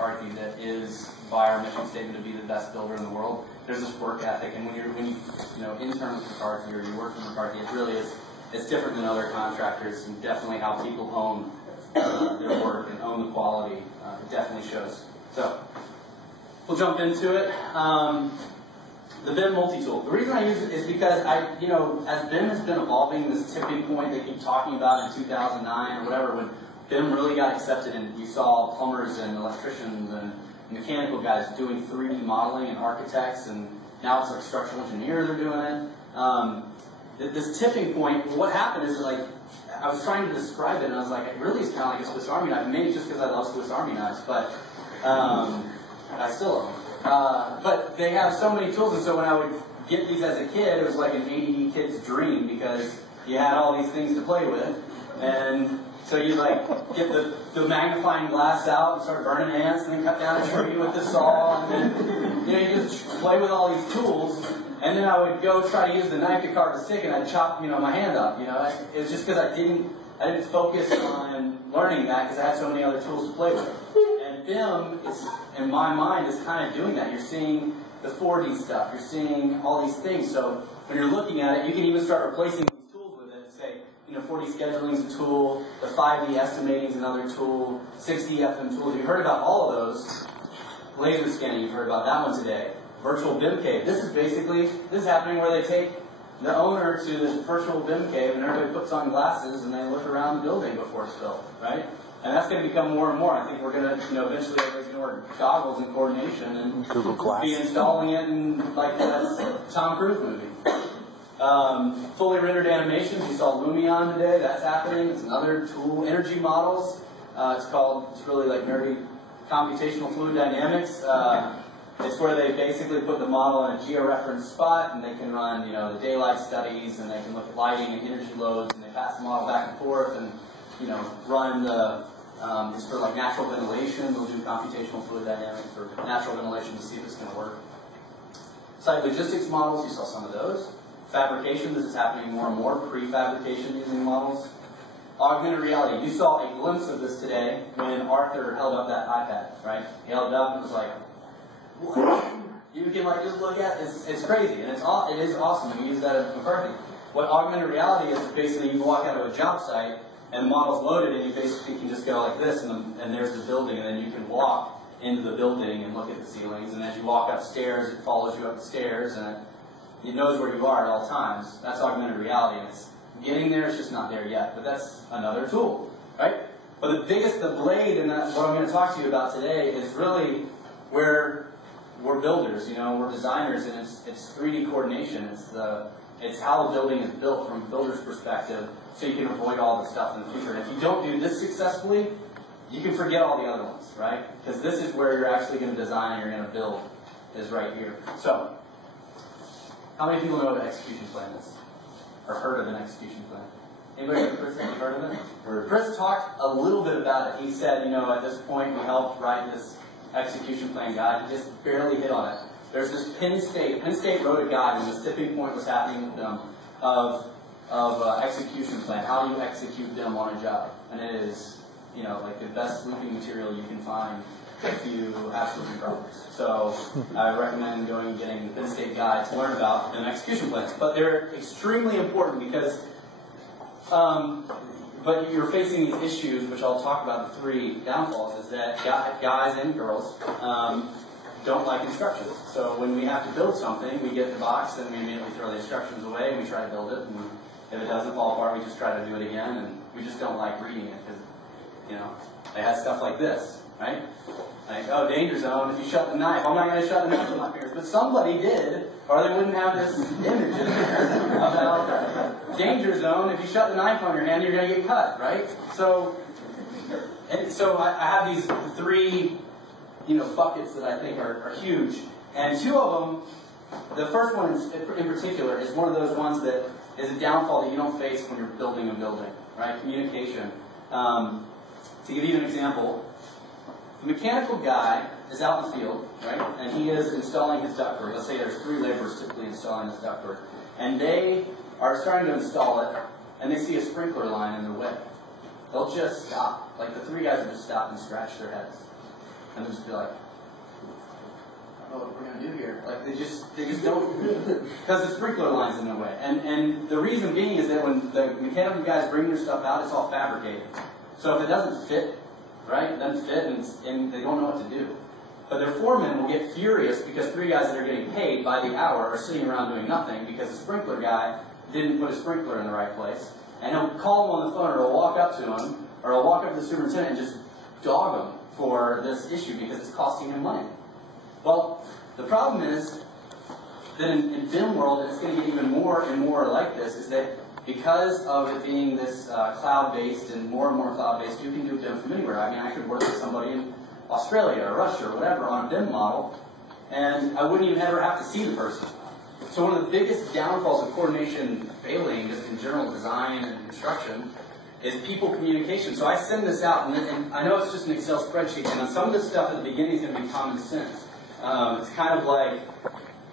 McCarthy that is by our mission statement to be the best builder in the world. There's this work ethic, and when you intern with McCarthy or you work with McCarthy, it really is. It's different than other contractors, and definitely how people own their work and own the quality. It definitely shows. So we'll jump into it. The BIM multi-tool. The reason I use it is because as BIM has been evolving, this tipping point they keep talking about in 2009 or whatever, when BIM really got accepted and you saw plumbers and electricians and mechanical guys doing 3D modeling and architects, and now it's like structural engineers are doing it. This tipping point, what happened is like, I was trying to describe it and I was like, it really is kind of like a Swiss Army knife, maybe just because I love Swiss Army knives, but I still love them. But they have so many tools, and so when I would get these as a kid, it was like an ADD kid's dream because you had all these things to play with, and so you like get the magnifying glass out and start burning ants, and then cut down a tree with the saw, and then you just play with all these tools. And then I would go try to use the knife to carve a stick, and I'd chop my hand up. It was just because I didn't focus on learning that because I had so many other tools to play with. And BIM, in my mind, is kind of doing that. You're seeing the 4D stuff. You're seeing all these things. So when you're looking at it, you can even start replacing these tools with it. Say, 4D scheduling is a tool. The 5D estimating is another tool. 6D FM tools. You've heard about all of those. Laser scanning, you've heard about that one today. Virtual BIM cave. This is happening where they take the owner to this virtual BIM cave and everybody puts on glasses and they look around the building before it's built, right? And that's going to become more and more. I think we're going to, eventually everybody's going to wear goggles and coordination and be installing it in like that Tom Cruise movie. Fully rendered animations. You saw Lumion today. That's happening. It's another tool. Energy models. It's really like very computational fluid dynamics. It's where they basically put the model in a georeferenced spot, and they can run, the daylight studies, and they can look at lighting and energy loads, and they pass the model back and forth, and run the. It's for like natural ventilation. They'll do computational fluid dynamics for natural ventilation to see if it's going to work. Site logistics models. You saw some of those. Fabrication. This is happening more and more. Prefabrication using models. Augmented reality. You saw a glimpse of this today when Arthur held up that iPad, right? He held it up and it was like. You can just look at it. It's crazy, and it is awesome. We use that at McCarthy. What augmented reality is basically you walk out of a job site and the model's loaded, and you basically can just go like this, and there's the building, and then you can walk into the building and look at the ceilings. And as you walk upstairs, it follows you up the stairs, and it knows where you are at all times. That's augmented reality, and it's getting there. It's just not there yet, but that's another tool, right? But the blade, and that's what I'm going to talk to you about today, is really where we're builders, we're designers, and it's 3D coordination. It's how the building is built from a builder's perspective, so you can avoid all the stuff in the future. And if you don't do this successfully, you can forget all the other ones, right? Because this is where you're actually going to design and you're going to build, is right here. So, how many people know what an execution plan is? Or heard of an execution plan? Anybody, Chris, have you heard of it? Chris talked a little bit about it. He said, at this point we helped write this execution plan guide. He just barely hit on it. There's this Penn State wrote a guide when this tipping point was happening with them of execution plan. How do you execute them on a job? And it is, like the best sleeping material you can find if you have sleeping problems. So I recommend getting the Penn State guide to learn about them execution plans. But they're extremely important because but you're facing these issues, which I'll talk about the 3 downfalls, is that guys and girls don't like instructions. So when we have to build something, we get the box and we immediately throw the instructions away and we try to build it. And if it doesn't fall apart, we just try to do it again. And we just don't like reading it because, they had stuff like this, right? Like, oh, danger zone, if you shut the knife. I'm not going to shut the knife with my fingers. But somebody did, or they wouldn't have this image in there about danger zone. If you shut the knife on your hand, you're going to get cut, right? So I have these 3, buckets that I think are huge. And 2 of them, the first one in particular is one of those ones that is a downfall that you don't face when you're building a building, right? Communication. To give you an example, the mechanical guy is out in the field, right? And he is installing his ductwork. Let's say there's 3 laborers typically installing this ductwork. And they are starting to install it, and they see a sprinkler line in their way. They'll just stop. Like the 3 guys will just stop and scratch their heads. and they'll just be like, I don't know what we're going to do here. Like, they just don't, because the sprinkler line's in their way. And the reason being is that when the mechanical guys bring their stuff out, it's all fabricated. So if it doesn't fit, right, it doesn't fit, and they don't know what to do. But their foreman will get furious because 3 guys that are getting paid by the hour are sitting around doing nothing because the sprinkler guy didn't put his sprinkler in the right place. And he'll call him on the phone, or he'll walk up to him, or he'll walk up to the superintendent and just dog him for this issue because it's costing him money. Well, the problem is that in BIM world, and it's going to get even more and more like this, is that because of it being this cloud-based and more cloud-based, you can do BIM from anywhere. I mean, I could work with somebody in Australia or Russia or whatever on a BIM model, and I wouldn't even ever have to see the person. So one of the biggest downfalls of coordination failing, just in general design and construction, is people communication. So I send this out, and I know it's just an Excel spreadsheet, and some of this stuff at the beginning is going to be common sense. It's kind of like,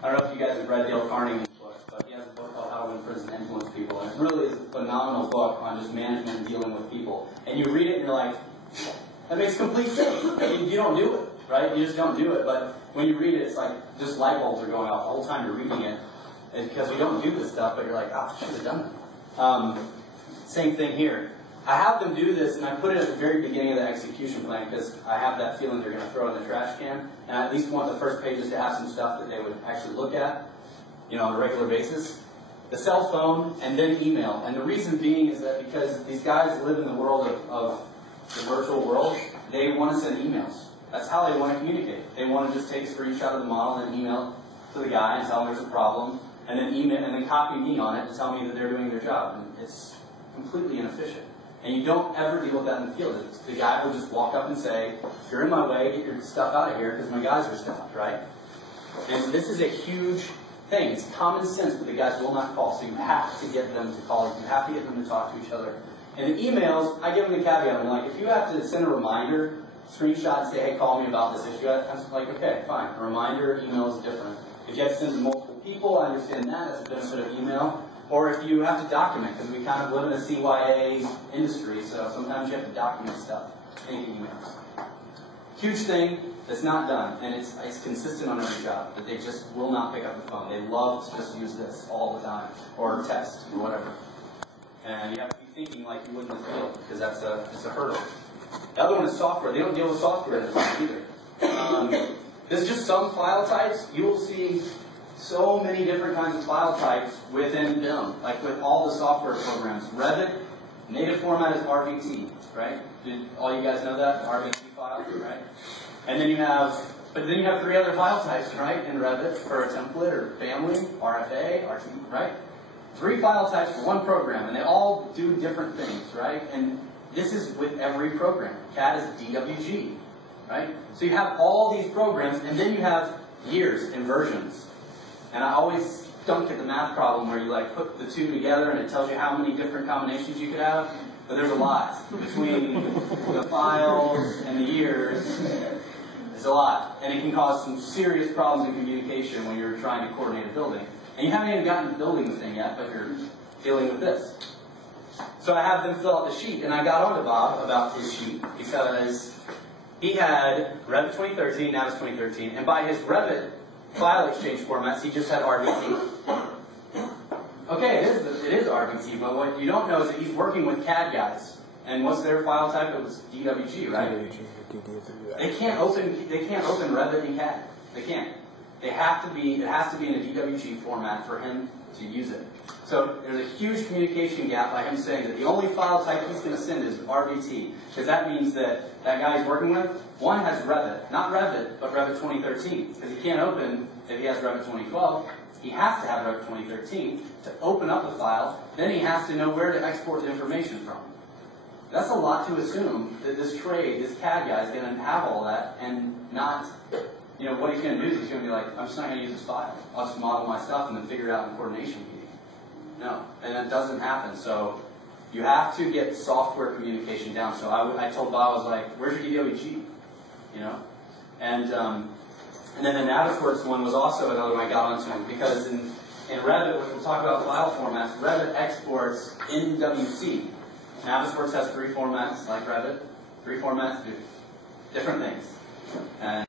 I don't know if you guys have read Dale Carnegie's book, but he has a book called How to Win Friends and Influence People, and it really is a phenomenal book on just management and dealing with people. And you read it and you're like, that makes complete sense. You don't do it, right? You just don't do it, but when you read it, it's like just light bulbs are going off the whole time you're reading it. It's because we don't do this stuff, but you're like, oh, I should have done that. Same thing here. I have them do this, and I put it at the very beginning of the execution plan because I have that feeling they're going to throw it in the trash can, and I at least want the first pages to have some stuff that they would actually look at, on a regular basis. The cell phone, and then email. And the reason being is that because these guys live in the world of the virtual world, they want to send emails. That's how they want to communicate. They want to just take a screenshot of the model and email to the guy and tell him there's a problem, and then email and then copy me on it to tell me that they're doing their job. And it's completely inefficient. And you don't ever deal with that in the field. The guy will just walk up and say, if you're in my way, get your stuff out of here because my guys are stopped, right? And this is a huge thing. It's common sense, but the guys will not call. So you have to get them to call. You have to get them to talk to each other. And the emails, I give them the caveat. I'm like, if you have to send a reminder, screenshot, and say, hey, call me about this issue, I'm like, okay, fine. A reminder, email is different. If you have to send to multiple people, I understand that. That's a benefit of email. Or if you have to document, because we kind of live in a CYA industry, so sometimes you have to document stuff in emails. Huge thing that's not done, and it's consistent on every job, that they just will not pick up the phone. They love to just use this all the time, or text, or whatever. And you have to be thinking like you would in the field, because it's a hurdle. The other one is software. They don't deal with software as much either. There's just some file types. You will see so many different kinds of file types within BIM, like with all the software programs. Revit, native format is RVT, right? Did all you guys know that? RVT file, right? And then you have 3 other file types, right, in Revit for a template or family, RFA, RT, right? 3 file types for one program, and they all do different things, right? And this is with every program. CAD is DWG, right? So you have all these programs, and then you have years and versions. And I always stunk at the math problem where you like put the 2 together and it tells you how many different combinations you could have. But there's a lot between the files and the years. It's a lot. And it can cause some serious problems in communication when you're trying to coordinate a building. And you haven't even gotten to building the thing yet, but you're dealing with this. So I have them fill out the sheet, and I got on to Bob about his sheet because he had Revit 2013, now it's 2013, and by his Revit file exchange formats, he just had RVT. Okay, it is RVT, but what you don't know is that he's working with CAD guys. And what's their file type? It was DWG, right? They can't open Revit in CAD. They can't. It has to be in a DWG format for him to use it. So there's a huge communication gap by him saying that the only file type he's going to send is RVT, because that means that guy he's working with, one has Revit, not Revit, but Revit 2013, because he can't open if he has Revit 2012. He has to have Revit 2013 to open up the file. Then he has to know where to export the information from. That's a lot to assume that this trade, this CAD guy, is going to have all that and not, what he's going to do is he's going to be like, I'm just not going to use this file. I'll just model my stuff and then figure it out in coordination meeting. No, and that doesn't happen. So you have to get software communication down. So I told Bob, I was like, where's your DWG? And then the Navisworks one was also another one I got onto him because in Revit, which we'll talk about file formats, Revit exports in WC. Navisworks has 3 formats like Revit. 3 formats do different things. And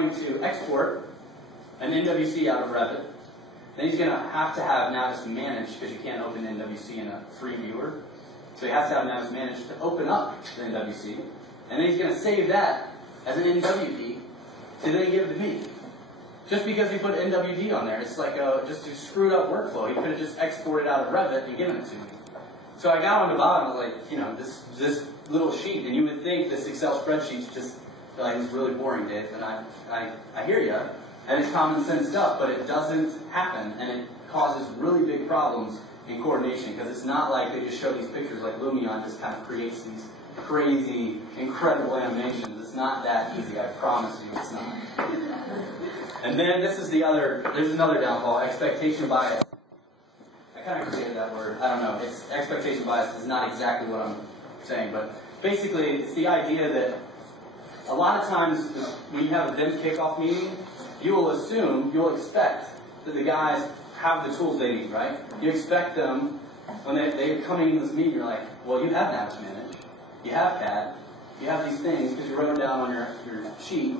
to export an NWC out of Revit. Then he's going to have Navis managed, because you can't open NWC in a free viewer. So he has to have Navis managed to open up the NWC. And then he's going to save that as an NWD to then give to me. Just because he put NWD on there, it's like just a screwed up workflow. He could have just exported out of Revit and given it to me. So I got on the bottom, like, this little sheet, and you would think this Excel spreadsheet's just like, it's really boring, Dave, and I hear you, and it's common sense stuff, but it doesn't happen, and it causes really big problems in coordination, because it's not like they just show these pictures, like Lumion just kind of creates these crazy, incredible animations. It's not that easy, I promise you it's not. And then there's another downfall, expectation bias. I kind of created that word, I don't know, expectation bias is not exactly what I'm saying, but basically it's the idea that a lot of times when you have a BIM kickoff meeting, you'll expect that the guys have the tools they need, right? You expect them, when they're coming into this meeting, you're like, well, you have Navis Manage, you have CAD, you have these things because you wrote them down on your sheet,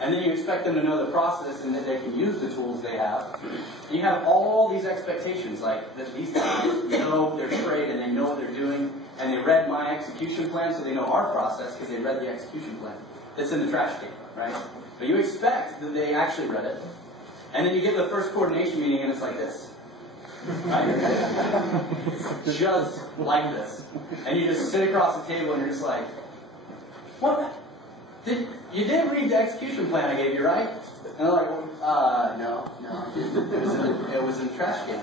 and then you expect them to know the process and that they can use the tools they have. And you have all these expectations, like that these guys know their trade and they know what they're doing, and they read my execution plan, so they know our process because they read the execution plan. It's in the trash can, right? But you expect that they actually read it, and then you get to the first coordination meeting and it's like this. Right? It's just like this. And you just sit across the table and you're just like, what? You did read the execution plan I gave you, right? And they're like, no, it was in the trash can.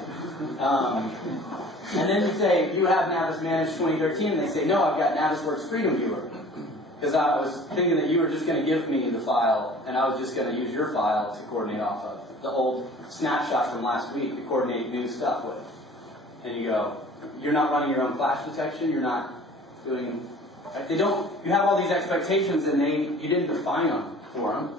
And then you say, you have Navis Managed 2013, and they say, no, I've got Navisworks Freedom Viewer. Because I was thinking that you were just going to give me the file, and I was just going to use your file to coordinate off of. The old snapshots from last week to coordinate new stuff with. And you go, you're not running your own flash detection, you're not doing, you have all these expectations and you didn't define them for them.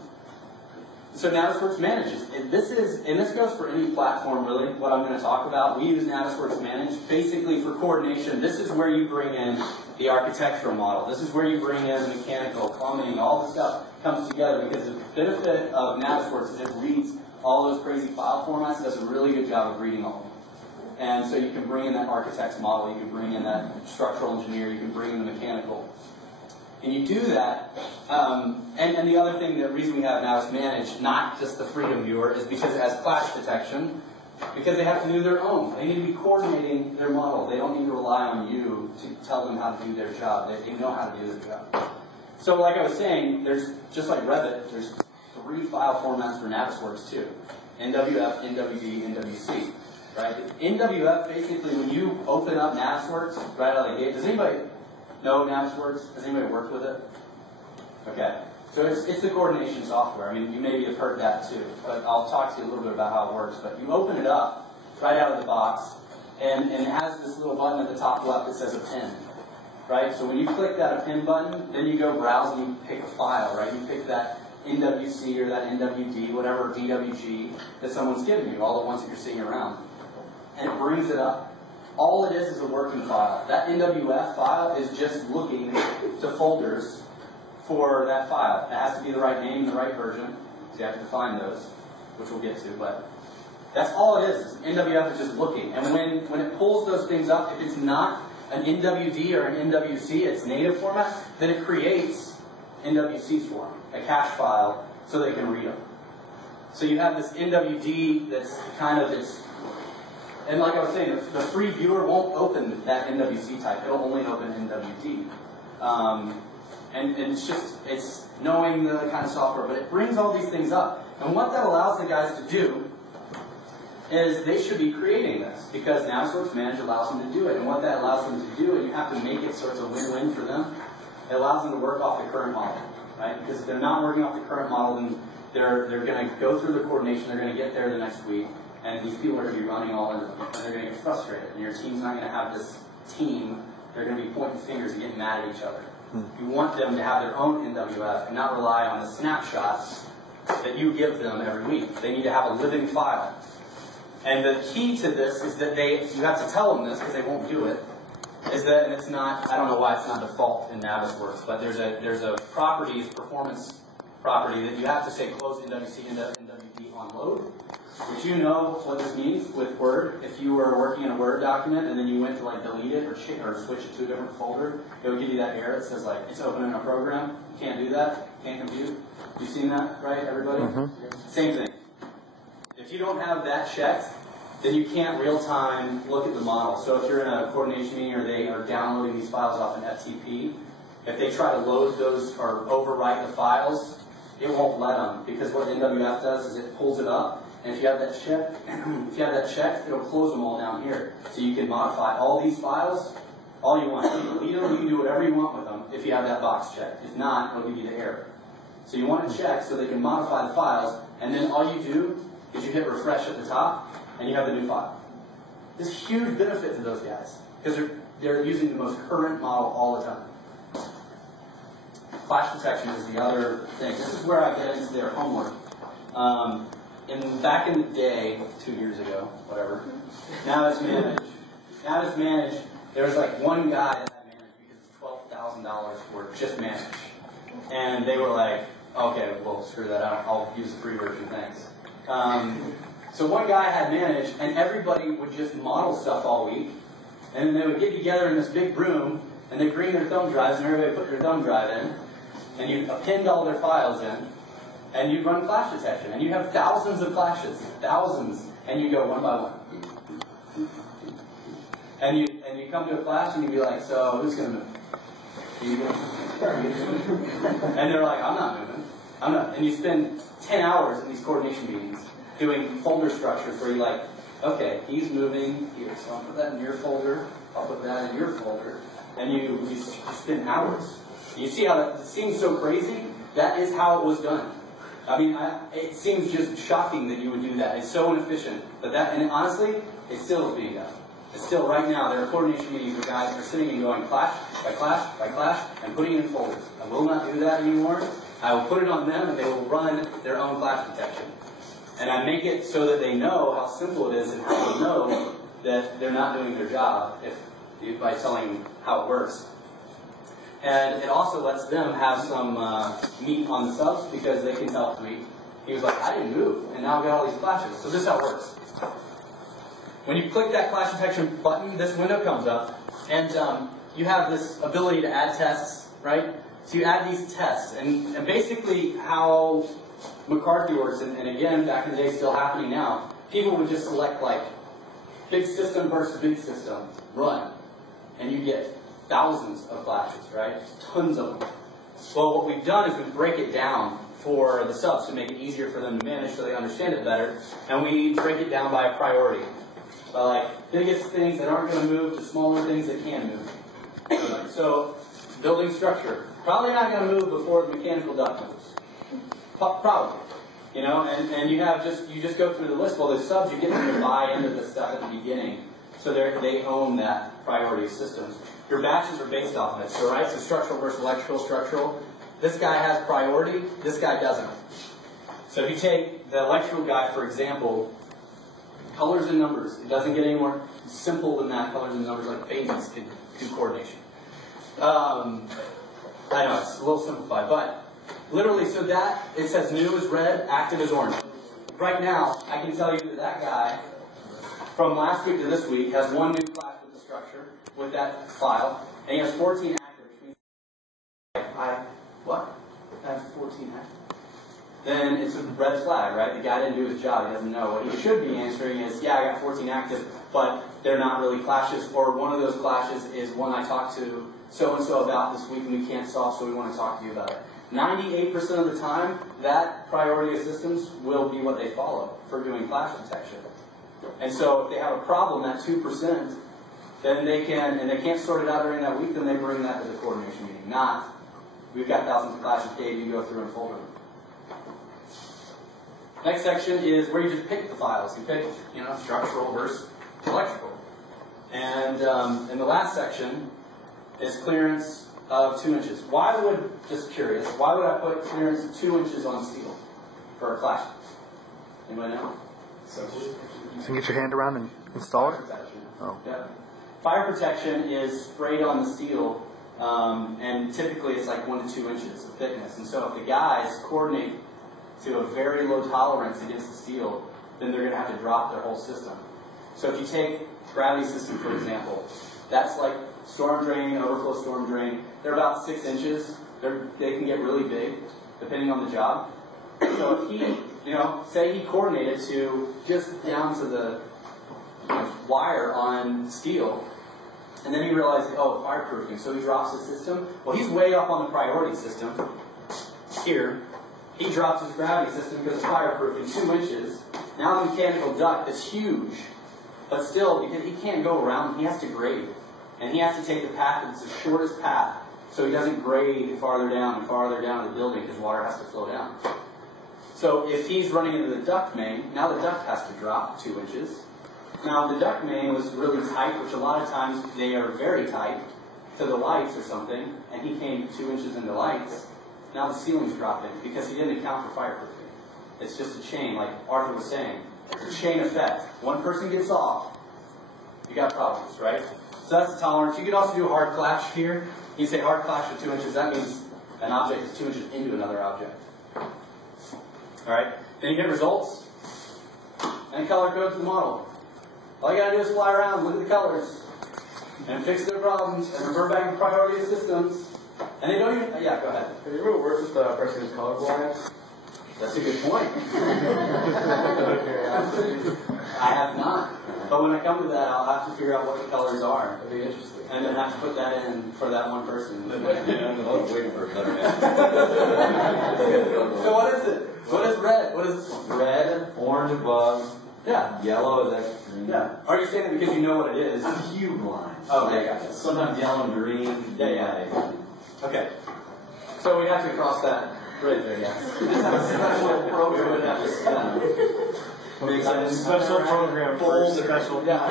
So Navisworks manages. And this goes for any platform really, what I'm going to talk about. We use Navisworks Manage basically for coordination. This is where you bring in the architectural model. This is where you bring in mechanical, plumbing, all the stuff comes together, because the benefit of Navisworks is it reads all those crazy file formats. It does a really good job of reading all of them. And so you can bring in that architect's model, you can bring in that structural engineer, you can bring in the mechanical. And you do that, and the other thing, the reason we have Navis Manage, not just the Freedom Viewer, is because it has clash detection, because they have to do their own. They need to be coordinating their model. They don't need to rely on you to tell them how to do their job. They know how to do their job. So like I was saying, there's, just like Revit, there's 3 file formats for Navisworks too. NWF, NWD, NWC. Right? NWF, basically, when you open up Navisworks right out of the gate, does anybody know Navisworks? Has anybody worked with it? Okay. So it's the coordination software. I mean, you maybe have heard that too, but I'll talk to you a little bit about how it works. But you open it up right out of the box, and it has this little button at the top left that says append. Right? So when you click that append button, then you go browse and you pick a file, right? You pick that NWC or that NWD, whatever DWG that someone's given you, all the ones that you're seeing around. And it brings it up. All it is a working file. That NWF file is just looking to folders for that file. It has to be the right name and the right version, so you have to define those, which we'll get to, but that's all it is. NWF is just looking. And when it pulls those things up, if it's not an NWD or an NWC, its native format, then it creates NWCs for them, a cache file, so they can read them. So you have this NWD that's kind of and like I was saying, the free viewer won't open that NWC type. It'll only open NWD. And it's knowing the kind of software, but it brings all these things up. And what that allows the guys to do is they should be creating this, because Navisworks Manage allows them to do it. And what that allows them to do, and you have to make it so it's a win-win for them, it allows them to work off the current model, right? Because if they're not working off the current model, then they're going to go through the coordination, they're going to get there the next week, and these people are going to be running all into them, and they're going to get frustrated. And your team's not going to have this team, they're going to be pointing fingers and getting mad at each other. You want them to have their own NWF and not rely on the snapshots that you give them every week. They need to have a living file. And the key to this is that you have to tell them this because they won't do it, is that, and it's not, I don't know why it's not default in Navisworks, but there's a properties, performance property that you have to say close NWC, NWD on load, which you know what this means with Word. If you were working in a Word document and then you went to like delete it or switch it to a different folder, it would give you that error. It says like, it's opening a program, you can't do that, can't compute. You've seen that, right, everybody? Mm-hmm. Same thing. If you don't have that checked, then you can't real-time look at the model. So if you're in a coordination meeting or they are downloading these files off an FTP, if they try to load those or overwrite the files, it won't let them, because what NWF does is it pulls it up, and if you have that checked, it'll close them all down here. So you can modify all these files all you want. You can delete them, you can do whatever you want with them if you have that box checked. If not, it'll give you the error. So you want it checked so they can modify the files, and then all you do is you hit refresh at the top, and you have the new file. This is a huge benefit to those guys, because they're using the most current model all the time. Clash detection is the other thing. This is where I get into their homework. Back in the day, 2 years ago, whatever, now it's managed. There was like one guy that I managed because $12,000 for just managed. And they were like, okay, well, screw that out. I'll use the free version, thanks. So one guy had managed, and everybody would just model stuff all week. And then they would get together in this big room, and they'd bring their thumb drives, and everybody put their thumb drive in, and you append all their files in, and you run clash detection. And you have thousands of clashes, thousands, and you go one by one. And you come to a clash, and you be like, so who's going to move? And they're like, I'm not moving. I'm not. And you spend 10 hours in these coordination meetings doing folder structures where you're like, okay, he's moving here, so I'll put that in your folder, I'll put that in your folder, and you spend hours. You see how that seems so crazy? That is how it was done. I mean, it seems just shocking that you would do that. It's so inefficient. And honestly, it still is being done. It's still, right now, there are coordination meetings where guys are sitting and going clash by clash by clash and putting it in folders. I will not do that anymore. I will put it on them and they will run their own clash detection. And I make it so that they know how simple it is and how they know that they're not doing their job by telling them how it works. And it also lets them have some meat on the subs because they can tell me. He was like, I didn't move, and now I've got all these clashes. So this is how it works. When you click that clash detection button, this window comes up, and you have this ability to add tests, right? So you add these tests, and basically how McCarthy works, and again, back in the day, still happening now, people would just select like big system versus big system, run, and you get thousands of clashes, right? Tons of them. Well, what we've done is we break it down for the subs to make it easier for them to manage so they understand it better, and we break it down by a priority. By like biggest things that aren't going to move to smaller things that can move. So, building structure. Probably not going to move before the mechanical duct moves. Probably. You know, and you just go through the list. Well, the subs, you get them to buy into this stuff at the beginning. So they own that priority systems. Your batches are based off of it. So, right, so structural versus structural. This guy has priority, this guy doesn't. So if you take the electrical guy, for example, colors and numbers. It doesn't get any more simple than that. Colors and numbers like phases can do coordination. I know, it's a little simplified, but literally, so that, it says new is red, active is orange. Right now, I can tell you that guy, from last week to this week, has one new class with the structure, with that file, and he has 14 active, which means I have 14 active. Then it's a red flag, right? The guy didn't do his job. He doesn't know. What he should be answering is, yeah, I got 14 active, but they're not really clashes, or one of those clashes is one I talked to so-and-so about this week and we can't solve, so we want to talk to you about it. 98% of the time, that priority of systems will be what they follow for doing clash detection. And so if they have a problem, that 2%, then they can't sort it out during that week, then they bring that to the coordination meeting. Not, we've got thousands of clashes, Dave, you go through and folder them. Next section is where you just pick the files. You pick, structural versus electrical. And the last section is clearance of 2 inches. Just curious, why would I put clearance of 2 inches on steel for a clash? Anybody know? So you can get your hand around and install it? Oh. Yeah. Fire protection is sprayed on the steel, and typically it's like 1 to 2 inches of thickness. And so if the guys coordinate to a very low tolerance against the steel, then they're going to have to drop their whole system. So if you take gravity system, for example, that's like storm drain, overflow storm drain. They're about 6 inches. They can get really big, depending on the job. So if he, say he coordinated to just down to the wire on steel, and then he realized, oh, fireproofing, so he drops his system. Well, he's way up on the priority system. Here, he drops his gravity system because it's fireproofing 2 inches. Now the mechanical duct is huge, but still, because he can't go around, he has to grade. And he has to take the path that's the shortest path, so he doesn't grade farther down the building because water has to flow down. So if he's running into the duct main, now the duct has to drop 2 inches. Now the duct main was really tight, which a lot of times they are very tight to the lights or something, and he came 2 inches into lights. Now the ceiling's dropping because he didn't account for fireproofing. It's just a chain, like Arthur was saying. It's a chain effect. One person gets off, you got problems, right? So that's the tolerance. You could also do a hard clash here. You say hard clash for 2 inches, that means an object is 2 inches into another object. Alright, then you get results, and color code the model. All you gotta do is fly around, look at the colors, and fix their problems, and refer back to priority systems. And they don't even, yeah, go ahead. Have you ever worked with a person who's colorblind? That's a good point. I have not. But when I come to that, I'll have to figure out what the colors are. That'd be interesting. And then have to put that in for that one person. I was waiting for a color. So what is it? What is red? What is Red, orange above. Yeah. Yellow is extra. Yeah. Are you saying it because you know what it is? Hue blinds. Oh, okay, gotcha. Sometimes yellow and green. Yeah. Okay. So we have to cross that bridge, I guess. We just have a special program we'd have to send. Makes sense. Special program for special. Yeah.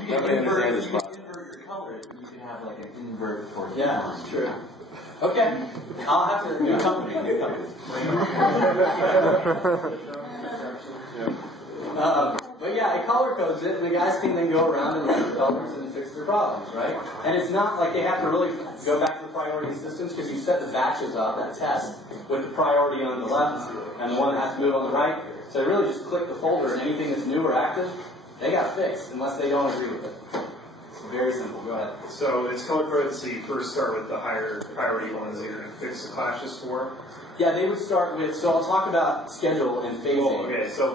You can invert your color. You can have like an invert for Yeah, it's true. Okay. I'll have to new company. But yeah, it color codes it, and the guys can then go around and look at the colors and fix their problems, right? And it's not like they have to really go back to the priority systems because you set the batches up, that test, with the priority on the left and the one that has to move on the right. So they really just click the folder, and anything that's new or active, they got fixed unless they don't agree with it. It's very simple. Go ahead. So it's color coded, so you first start with the higher priority ones that you're going to fix the clashes for. Yeah, they would start with, so I'll talk about schedule and phasing.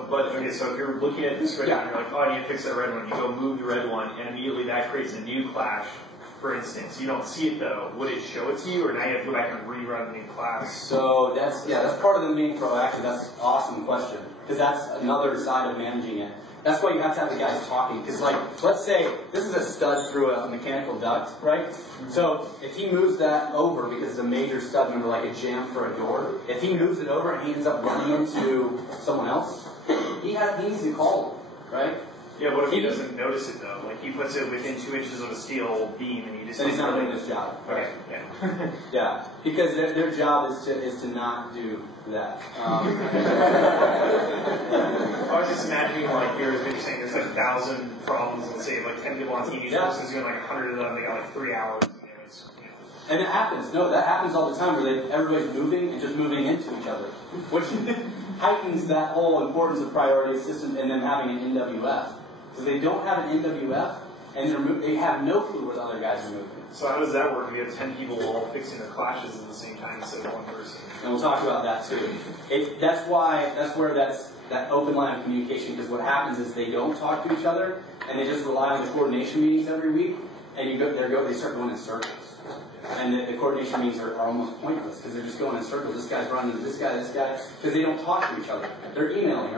Well, so if you're looking at this right now, you're like, oh, I need to fix that red one. You go move the red one, and immediately that creates a new clash, for instance. You don't see it though. Would it show it to you, or now you have to go back and rerun the new class? So that's part of them being proactive. That's an awesome question, because that's another side of managing it. That's why you have to have the guys talking, because like, let's say this is a stud through a mechanical duct, right? So if he moves that over, because it's a major stud, remember like a jamb for a door, if he moves it over and he ends up running into someone else, he needs to call them, right? Yeah, what if he doesn't notice it though? Like he puts it within 2 inches of a steel beam and he just... Then he's not doing his job. Okay, yeah. Yeah, because their job is to not do that. I was just imagining, like, you're saying there's like 1,000 problems, let's say, like 10 people on TV, each person's doing like 100 of them, they got like 3 hours. And it happens. No, that happens all the time where everybody's moving and just moving into each other, which heightens that whole importance of priority system and then having an NWF. So they don't have an NWF, and they have no clue where the other guys are moving. So how does that work if you have 10 people all fixing their clashes at the same time instead of one person? And we'll talk about that too. That's where that open line of communication, because what happens is they don't talk to each other, and they just rely on the coordination meetings every week, and they start going in circles. And the coordination meetings are almost pointless, because they're just going in circles. This guy's running into this guy, because they don't talk to each other. They're emailing,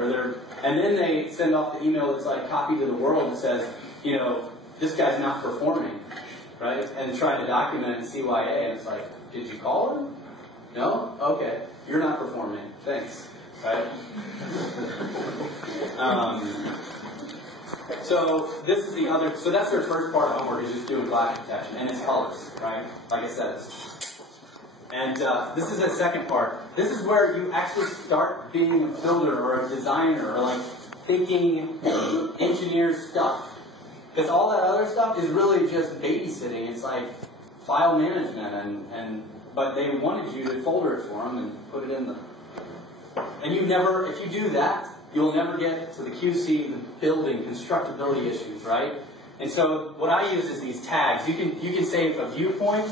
and then they send off the email that's like copied to the world that says, this guy's not performing, right? And trying to document it in CYA, and it's like, did you call him? No? Okay. You're not performing. Thanks. Right? So this is so that's their first part of homework, is just doing clash detection, and it's colors, right? Like I said, And this is the second part. This is where you actually start being a builder or a designer or like thinking engineer stuff. Because all that other stuff is really just babysitting. It's like file management, but they wanted you to folder it for them and put it in the. And you never, if you do that, you'll never get to the QC, the building, constructability issues, right? And so what I use is these tags. You can save a viewpoint,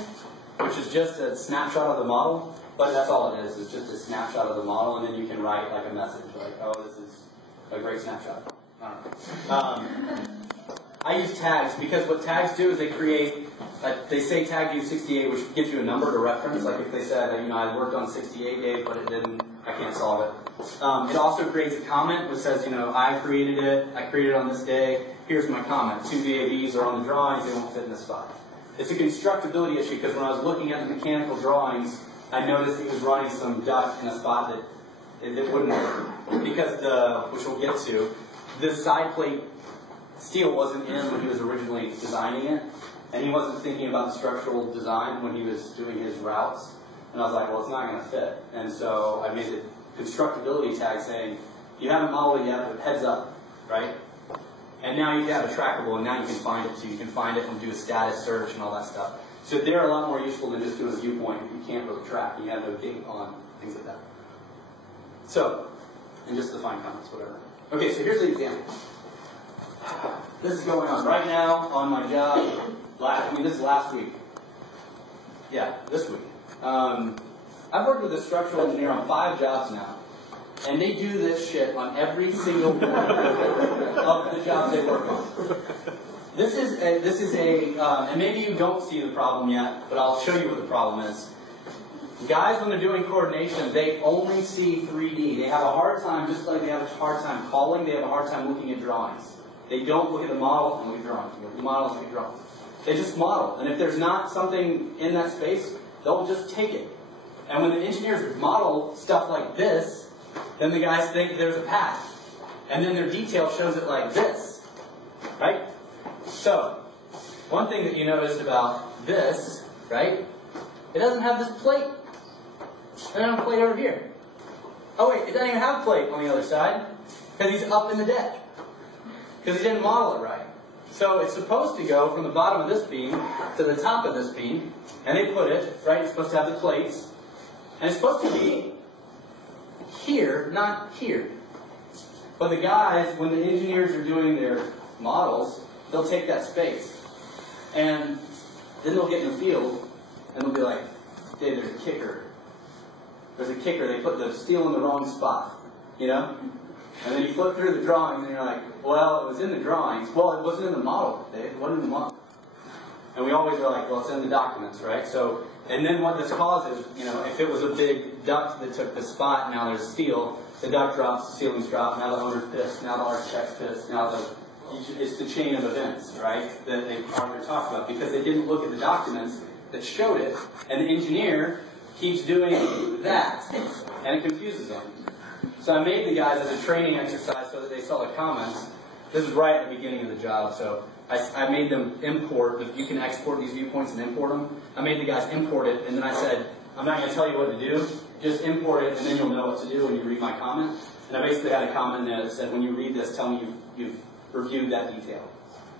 which is just a snapshot of the model, but that's all it is. It's just a snapshot of the model, and then you can write like a message, like, oh, this is a great snapshot. I don't know. I use tags because what tags do is they create, they say tag view 68, which gives you a number to reference. Like if they said, I worked on 68 days, but it didn't, I can't solve it. It also creates a comment which says, I created it on this day, here's my comment. 2 VABs are on the drawings, they won't fit in this spot. It's a constructability issue because when I was looking at the mechanical drawings, I noticed he was running some duct in a spot that it wouldn't work. Because which we'll get to, the side plate steel wasn't in when he was originally designing it, and he wasn't thinking about the structural design when he was doing his routes. And I was like, well, it's not going to fit. And so I made the constructability tag saying, you haven't modeled it yet, but heads up, right? And now you have a trackable, and now you can find it, so you can find it and do a status search and all that stuff. So they're a lot more useful than just doing a viewpoint. You can't really track. You have no date on things like that. So, and just the fine comments, whatever. Okay, so here's the example. This is going on right now on my job. This is last week. Yeah, this week. I've worked with a structural engineer on 5 jobs now, and they do this shit on every single one of the jobs they work on. This is and maybe you don't see the problem yet, but I'll show you what the problem is. Guys, when they're doing coordination, they only see 3D. They have a hard time, just like they have a hard time calling, they have a hard time looking at drawings. They don't look at the model and look at drawings. Look at the model and look at drawings. They just model. And if there's not something in that space, they'll just take it. And when the engineers model stuff like this, then the guys think there's a path. And then their detail shows it like this. Right? So, one thing that you noticed about this, right? It doesn't have this plate. It doesn't have a plate over here. Oh wait, it doesn't even have a plate on the other side. Because he's up in the deck. Because he didn't model it right. So it's supposed to go from the bottom of this beam to the top of this beam. And they put it, right, it's supposed to have the plates. And it's supposed to be here, not here. But the guys, when the engineers are doing their models, they'll take that space. And then they'll get in the field, and they'll be like, hey, there's a kicker. There's a kicker. They put the steel in the wrong spot. You know? And then you flip through the drawings, and you're like, well, it was in the drawings. Well, it wasn't in the model. It wasn't in the model. And we always are like, well, it's in the documents, right? So, and then what this causes, if it was a big duct that took the spot, now there's steel, the duct drops, the ceilings drop, now the owner's pissed, now the architect's pissed, now it's the chain of events, right, that they already talked about, because they didn't look at the documents that showed it, and the engineer keeps doing that, and it confuses them. So I made the guys as a training exercise so that they saw the comments. This is right at the beginning of the job, so I made them import. You can export these viewpoints and import them. I made the guys import it, and then I said, I'm not going to tell you what to do. Just import it, and then you'll know what to do when you read my comment. And I basically had a comment there that said, when you read this, tell me you've reviewed that detail.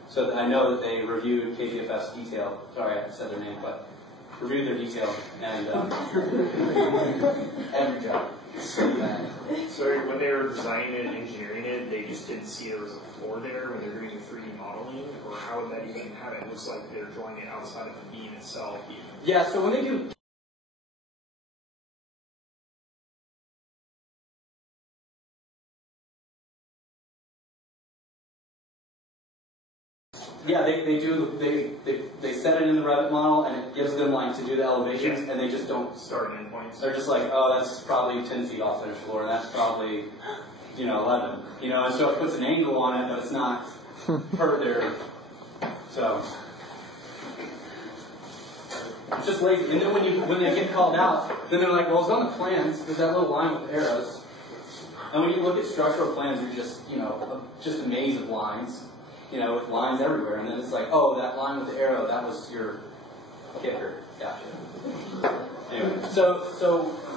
So that I know that they reviewed KBFS detail. Sorry, I said their name, but reviewed their detail. And every job. So when they were designing it and engineering it, they just didn't see there was a floor there when they're doing the 3D modeling? Or how would that even happen? It looks like they're drawing it outside of the beam itself even. Yeah, so when they do... Yeah, they set it in the Revit model, and it gives them like to do the elevations, and they just don't start endpoints. They're just like, oh, that's probably 10 feet off finished floor, and that's probably 11. And so it puts an angle on it, but it's not per there. So it's just lazy. And then when they get called out, then they're like, well, it's on the plans. There's that little line with arrows. And when you look at structural plans, you're just a maze of lines. With lines everywhere, and then it's like, oh, that line with the arrow, that was your kicker. Gotcha. Anyway, so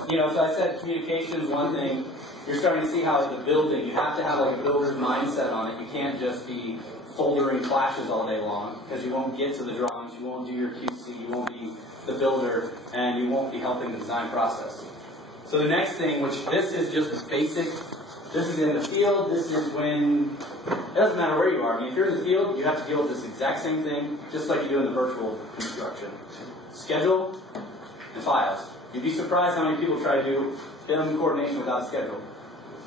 I said communication is one thing. You're starting to see how the building, you have to have like a builder's mindset on it. You can't just be foldering flashes all day long, because you won't get to the drawings, you won't do your QC, you won't be the builder, and you won't be helping the design process. So the next thing, which this is just basic, this is in the field, this is when, it doesn't matter where you are. I mean, if you're in the field, you have to deal with this exact same thing, just like you do in the virtual construction. Schedule and files. You'd be surprised how many people try to do BIM coordination without a schedule.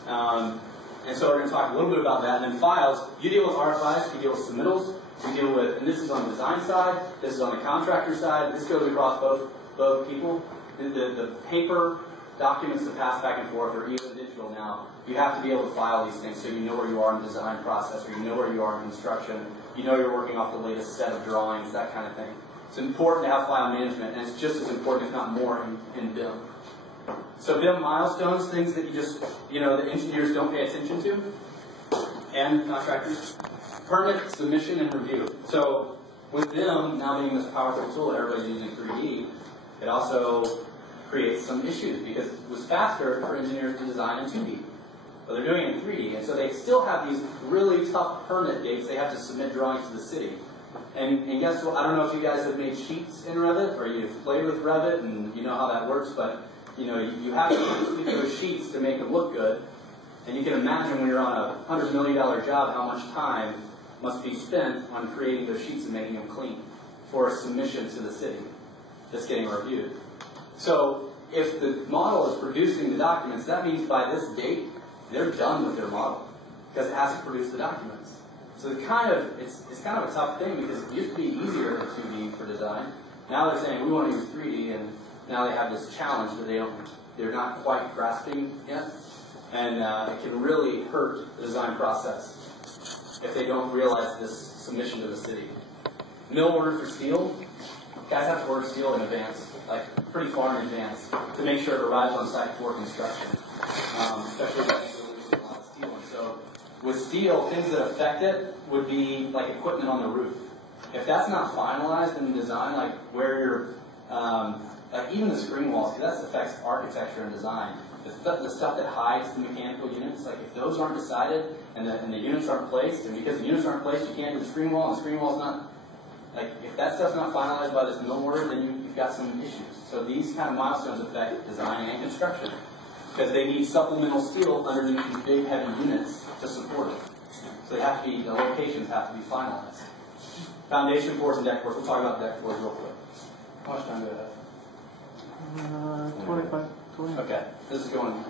And so we're going to talk a little bit about that. And then files, you deal with RFIs, you deal with submittals, you deal with, and this is on the design side, this is on the contractor side, this goes across both people. The paper documents that pass back and forth are even digital now. You have to be able to file these things so you know where you are in the design process, or you know where you are in construction, you know you're working off the latest set of drawings, that kind of thing. It's important to have file management, and it's just as important, if not more, in BIM. So BIM milestones, things that the engineers don't pay attention to, and contractors. Permit, submission, and review. So with BIM now being this powerful tool that everybody's using 3D, it also creates some issues, because it was faster for engineers to design in 2D. But they're doing it in 3D, and so they still have these really tough permit dates. They have to submit drawings to the city. And guess what? I don't know if you guys have made sheets in Revit, or you've played with Revit, and you know how that works, but you have to tweak those sheets to make them look good. And you can imagine when you're on a $100 million job how much time must be spent on creating those sheets and making them clean for a submission to the city that's getting reviewed. So if the model is producing the documents, that means by this date, they're done with their model, because it has to produce the documents. So it's kind of a tough thing, because it used to be easier in 2D for design. Now they're saying we want to use 3D, and now they have this challenge that they're not quite grasping yet, and it can really hurt the design process if they don't realize this submission to the city. Mill order for steel. Guys have to order steel in advance, like pretty far in advance, to make sure it arrives on site for construction, especially if it's a lot of steel. And so with steel, things that affect it would be like equipment on the roof. If that's not finalized in the design, like where you're, like even the screen walls, because that affects architecture and design. The stuff that hides the mechanical units, like if those aren't decided and the units aren't placed, and because the units aren't placed, you can't do the screen wall, and the screen wall's not, like if that stuff's not finalized by this mill order, then you've got some issues. So these kind of milestones affect design and construction, because they need supplemental steel underneath these big heavy units to support it. So they have to be, the locations have to be finalized. Foundation floors and deck floors. We'll talk about deck floors real quick. How much time do I have? 25. Okay, this is going.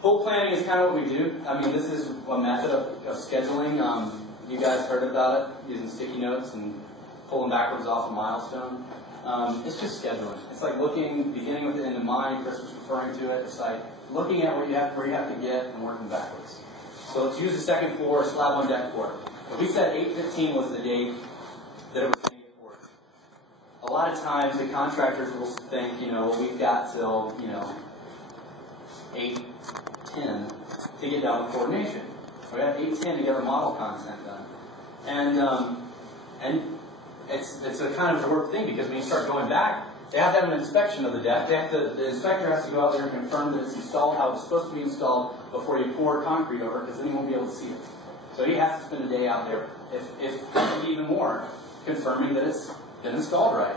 Full planning is kind of what we do. I mean, this is a method of scheduling. You guys heard about it, using sticky notes and pulling backwards off a milestone. It's just scheduling. It's like beginning with the end in mind. Chris was referring to it. It's like looking at where you have to get and working backwards. So let's use the second floor, slab on deck floor. If we said 8/15 was the date that it was going to get poured. A lot of times the contractors will think, well, we've got till, 8/10 to get down with coordination. We have 8/10 to get our model content done. And it's a kind of a work thing, because when you start going back, they have to have an inspection of the deck. The inspector has to go out there and confirm that it's installed how it's supposed to be installed before you pour concrete over it, because then you won't be able to see it. So he has to spend a day out there, if even more, confirming that it's been installed right.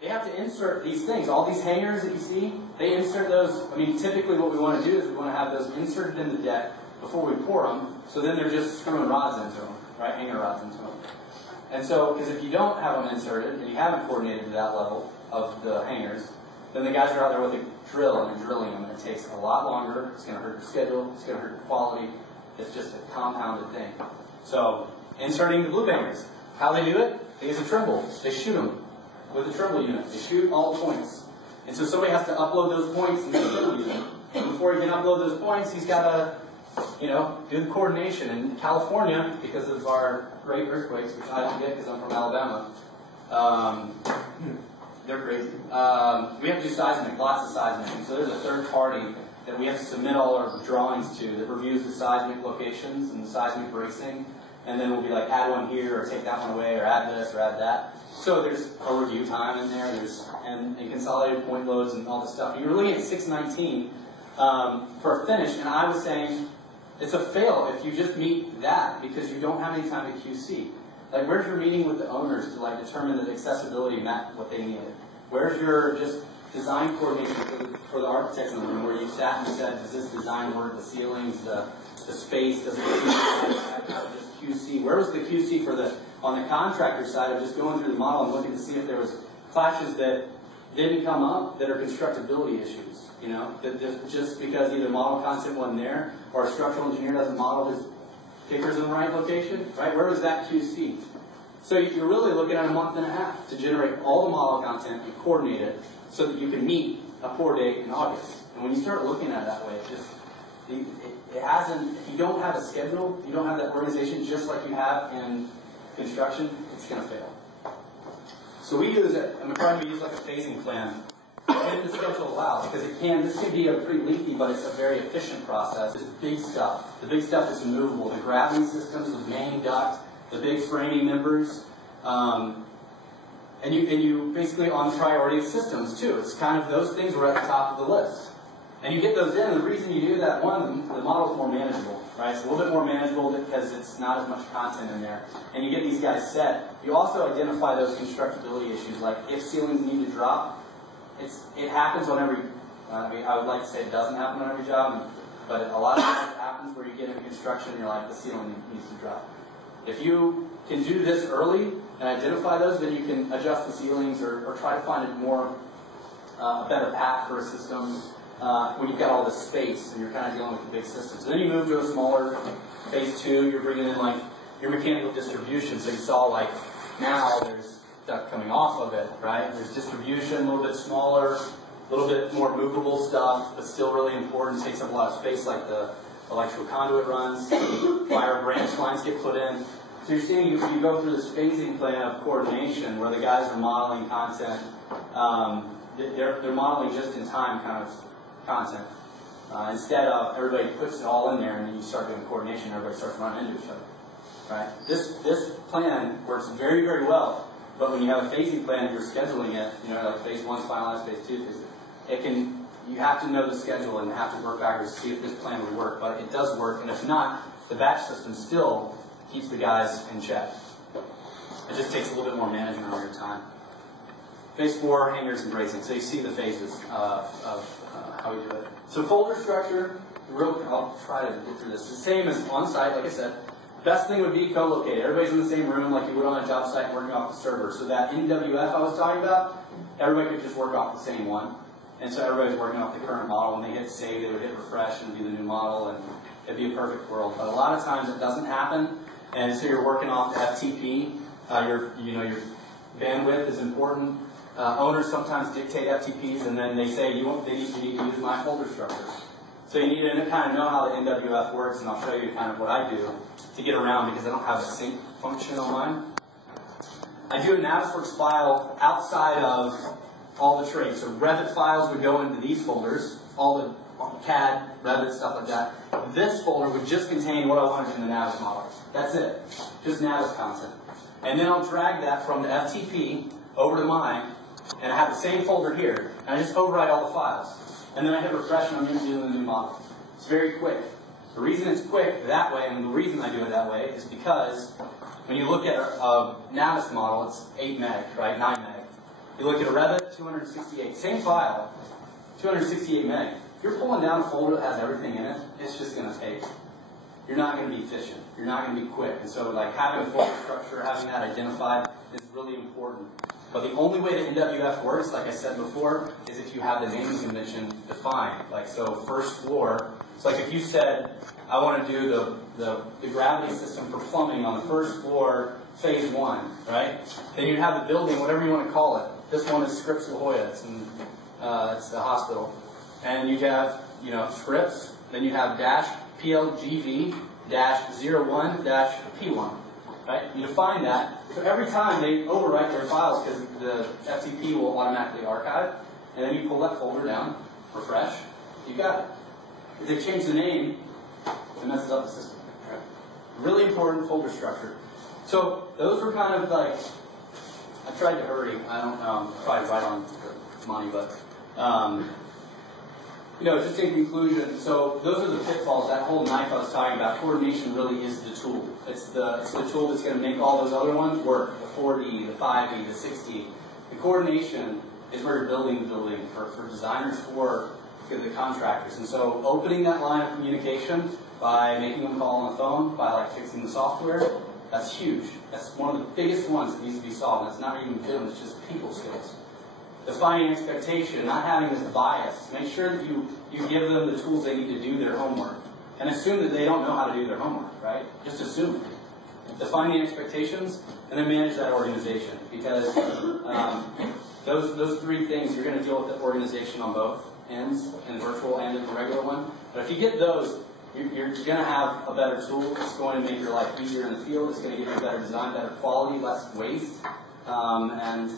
They have to insert these things, all these hangers that you see, they insert those. I mean, typically what we want to do is we want to have those inserted in the deck before we pour them, so then they're just screwing rods into them, right, hanger rods into them. And so, because if you don't have them inserted, and you haven't coordinated to that level of the hangers, then the guys are out there with a drill and they're drilling them, and it takes a lot longer, it's going to hurt your schedule, it's going to hurt your quality, it's just a compounded thing. So, inserting the blue bangers. How they do it? They use a Trimble. They shoot them with a Trimble unit. They shoot all the points. And so somebody has to upload those points and make a Trimble unit. And before he can upload those points, he's got to, do the coordination. In California, because of our great earthquakes, which I don't get because I'm from Alabama, they're crazy. We have to do seismic, lots of seismic. And so there's a third party that we have to submit all our drawings to that reviews the seismic locations and the seismic bracing. and then we'll be like, add one here, or take that one away, or add this, or add that. So there's a review time in there, and consolidated point loads and all this stuff. You're looking at 619 for a finish, and I was saying it's a fail if you just meet that because you don't have any time to QC. Like, where's your meeting with the owners to like determine that accessibility met what they needed? Where's your just design coordination for the architects in the room where you sat and said, does this design work? The ceilings, the space, does it just QC? Where was the QC for the on the contractor side of just going through the model and looking to see if there was clashes that didn't come up that are constructability issues? You know, that just because either model content wasn't there or a structural engineer doesn't model his kickers in the right location, right? Where was that QC? So you're really looking at a month and a half to generate all the model content and coordinate it so that you can meet a core date in August. And when you start looking at it that way, it hasn't, if you don't have a schedule, you don't have that organization just like you have in construction, it's going to fail. So we use it, at McCarthy, we use like a phasing plan when the schedule allows, because this can be a pretty lengthy, but it's a very efficient process. It's big stuff. The big stuff is movable. The gravity systems, the main duct, the big framing members, and you basically on the priority of systems too. It's kind of those things were at the top of the list. And you get those in, and the reason you do that, one, the model is more manageable, right? It's a little bit more manageable because it's not as much content in there. And you get these guys set. You also identify those constructability issues, like if ceilings need to drop, it happens on every, I would like to say it doesn't happen on every job, but a lot of times it happens where you get into construction and you're like, the ceiling needs to drop. If you can do this early and identify those, then you can adjust the ceilings or try to find a better path for a system when you've got all this space and you're kind of dealing with the big systems. So then you move to a smaller phase 2, you're bringing in like your mechanical distribution. So you saw like now there's stuff coming off of it, right? There's distribution, a little bit smaller, a little bit more movable stuff, but still really important, takes up a lot of space, like the electrical conduit runs, fire branch lines get put in. So you're seeing you go through this phasing plan of coordination where the guys are modeling content. They're modeling just in time kind of content. Instead of everybody puts it all in there and then you start doing coordination, everybody starts running into each other. Right? This plan works very, very well. But when you have a phasing plan, you're scheduling it, you know, like phase 1's finalized, phase 2, you have to know the schedule and have to work backwards to see if this plan would work. But it does work, and if not, the batch system still keeps the guys in check. It just takes a little bit more management on your time. Phase 4, hangers and bracing. So you see the phases of how we do it. So folder structure, I'll try to get through this. It's the same as on site, like I said. Best thing would be co-located. Everybody's in the same room like you would on a job site working off the server. So that NWF I was talking about, everybody could just work off the same one. And so everybody's working off the current model. When they hit save, they would hit refresh and be the new model, and it'd be a perfect world. But a lot of times it doesn't happen, and so you're working off the FTP. Your bandwidth is important. Owners sometimes dictate FTPs, and then they say they need to use my folder structure. So you need to kind of know how the NWF works, and I'll show you kind of what I do to get around because I don't have a sync function on mine. I do a Navisworks file outside of all the trades. So Revit files would go into these folders, all the CAD, Revit, stuff like that. This folder would just contain what I wanted in the Navis model. That's it. Just Navis content. And then I'll drag that from the FTP over to mine, and I have the same folder here. And I just overwrite all the files. And then I hit refresh and I'm usually in the new model. It's very quick. The reason it's quick that way, and the reason I do it that way, is because when you look at a Navis model, it's 8 meg, right? 9 meg. You look at a Revit, 268. Same file, 268 meg. If you're pulling down a folder that has everything in it, it's just going to take. You're not going to be efficient. You're not going to be quick. And so, like, having a folder structure, having that identified is really important. But the only way that NWF works, like I said before, is if you have the naming convention defined. Like, so first floor. It's like if you said, I want to do the gravity system for plumbing on the first floor, phase 1, right? Then you'd have the building, whatever you want to call it. This one is Scripps La Jolla. It's the hospital. And you have, Scripps. Then you have dash PLGV dash 01 dash P1. Right? You define that. So every time they overwrite their files, because the FTP will automatically archive, and then you pull that folder down, refresh, you got it. If they change the name, it messes up the system. Right? Really important folder structure. So those were kind of like, I tried to hurry. I don't probably right on the money, but just in conclusion, so those are the pitfalls. That whole knife I was talking about, coordination really is the tool. It's the tool that's going to make all those other ones work. The 4D, the 5D, the 6D. The coordination is where you're building the building for designers, for the contractors. And so opening that line of communication by making them call on the phone, by like fixing the software, that's huge. That's one of the biggest ones that needs to be solved. That's not even BIM, it's just people skills. Defining expectation, not having this bias. Make sure that you give them the tools they need to do their homework. And assume that they don't know how to do their homework, right? Just assume it. Define the expectations, and then manage that organization. Because those three things, you're going to deal with the organization on both ends, in the virtual and in the regular one. But if you get those, you're going to have a better tool. It's going to make your life easier in the field. It's going to give you better design, better quality, less waste. And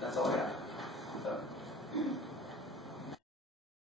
that's all I got. So.